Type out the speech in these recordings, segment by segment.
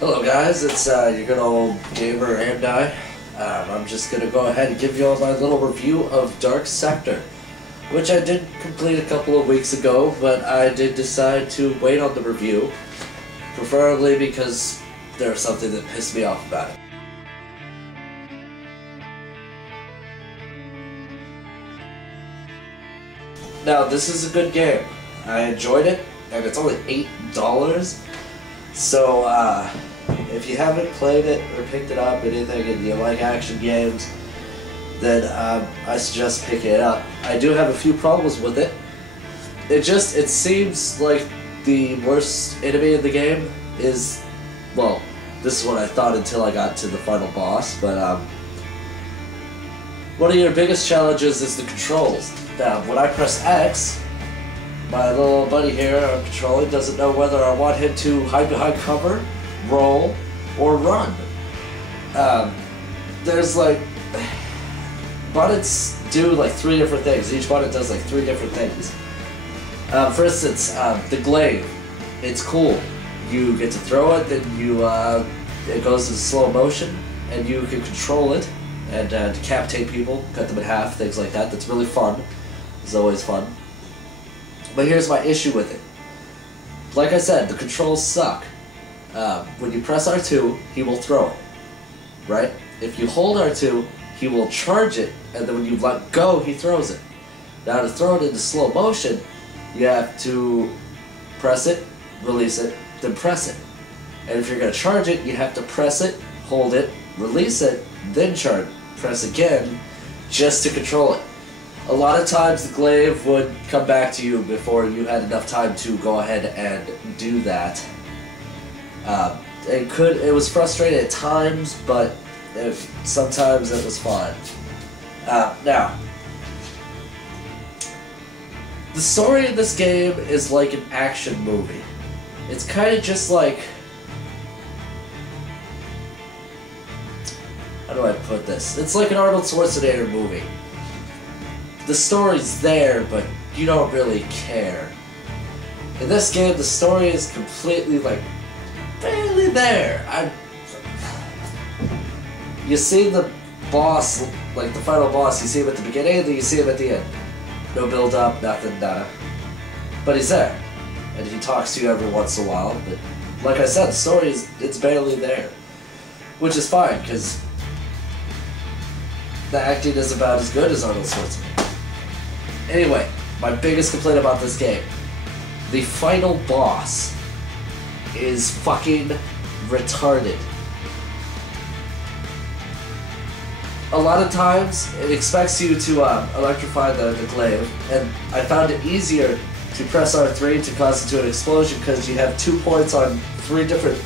Hello guys, it's your good old gamer and I'm just going to go ahead and give you all my little review of Darksector, which I did complete a couple of weeks ago, but I did decide to wait on the review, preferably because there was something that pissed me off about it. Now, this is a good game. I enjoyed it, and it's only $8. So, if you haven't played it or picked it up or anything and you like action games, then I suggest picking it up. I do have a few problems with it. It seems like the worst enemy in the game is, well, this is what I thought until I got to the final boss, but one of your biggest challenges is the controls. Now, when I press X, my little buddy here I'm controlling doesn't know whether I want him to hide behind cover, roll, or run. There's like, buttons do like 3 different things. Each button does like 3 different things. For instance, the glaive, it's cool. You get to throw it, then it goes in slow motion, and you can control it and decapitate people, cut them in half, things like that. That's really fun. It's always fun. But here's my issue with it. Like I said, the controls suck. When you press R2, he will throw it, right? If you hold R2, he will charge it, and then when you let go, he throws it. Now to throw it into slow motion, you have to press it, release it, then press it. And if you're going to charge it, you have to press it, hold it, release it, then charge, press again, just to control it. A lot of times the glaive would come back to you before you had enough time to go ahead and do that. It was frustrating at times, but sometimes it was fine. Now, the story in this game is like an action movie. It's kind of just like, how do I put this? It's like an Arnold Schwarzenegger movie. The story's there, but you don't really care. In this game, the story is completely, like, barely there. You see the boss, like the final boss, you see him at the beginning, and then you see him at the end. No build up, nothing, nada. But he's there. And he talks to you every once in a while, but like I said, the story it's barely there. Which is fine, because the acting is about as good as Arnold Schwarzenegger. Anyway, my biggest complaint about this game. The final boss is fucking retarded. A lot of times, it expects you to electrify the glaive, and I found it easier to press R3 to cause it to an explosion because you have 2 points on 3 different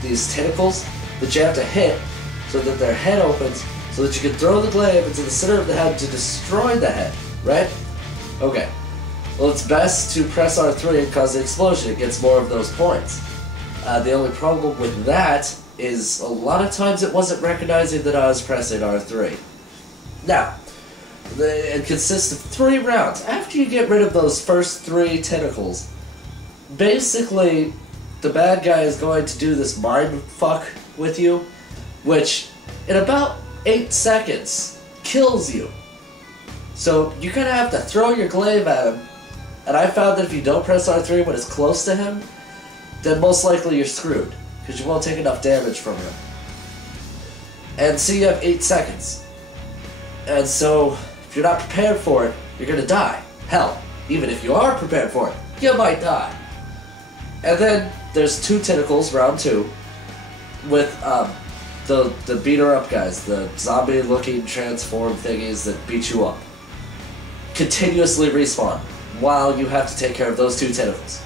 these tentacles that you have to hit so that their head opens so that you can throw the glaive into the center of the head to destroy the head, right? Okay. Well, it's best to press R3 and cause the explosion. It gets more of those points. The only problem with that is a lot of times it wasn't recognizing that I was pressing R3. Now, it consists of 3 rounds. After you get rid of those first 3 tentacles, basically the bad guy is going to do this mind fuck with you, which in about 8 seconds kills you. So you kind of have to throw your glaive at him, and I found that if you don't press R3 when it's close to him, then most likely you're screwed, because you won't take enough damage from him. And so you have 8 seconds. And so, if you're not prepared for it, you're going to die. Hell, even if you are prepared for it, you might die. And then, there's 2 tentacles, round 2, with the beater-up guys, the zombie-looking transform thingies that beat you up. Continuously respawn, while you have to take care of those 2 tentacles.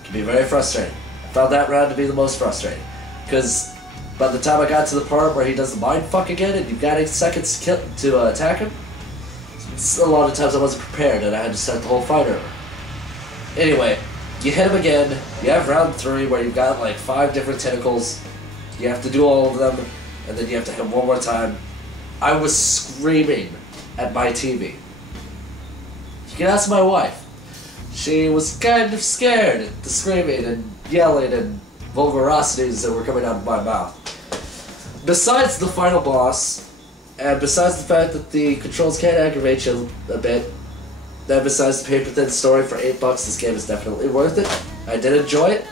It can be very frustrating. I found that round to be the most frustrating, because by the time I got to the part where he does the mind fuck again and you've got 8 seconds to attack him, a lot of times I wasn't prepared and I had to start the whole fight over. Anyway, you hit him again, you have round 3 where you've got like 5 different tentacles, you have to do all of them, and then you have to hit him one more time. I was screaming at my TV. You can ask my wife. She was kind of scared at the screaming and yelling and vulgarosities that were coming out of my mouth. Besides the final boss, and besides the fact that the controls can aggravate you a bit, and besides the paper-thin story for $8, this game is definitely worth it. I did enjoy it.